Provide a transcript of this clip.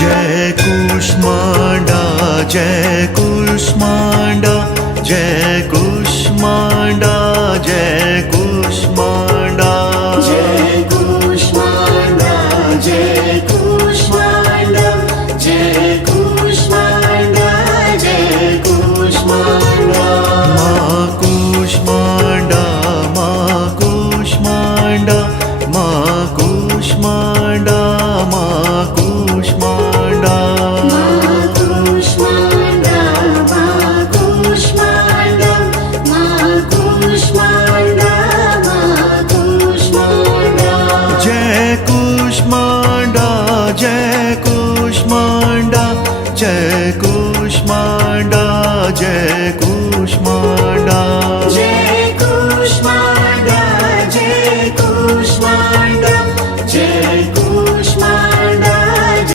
जय कुष्मांडा जय कुष्मांडा जय कुष्मांडा जय कुष्मांडा जय कुष्मांडा जय कुष्मांडा जय कुष्मांडा जय कुष्मांडा माँ कुष्मांडा माँ कुष्मांडा माँ कुष्मांडा माँ कुष्मांडा माँ कुष्मांडा माँ कुष्मांडा माँ कुष्मांडा माँ कुष्मांडा जय कुष्मांडा जय कुष्मांडा जय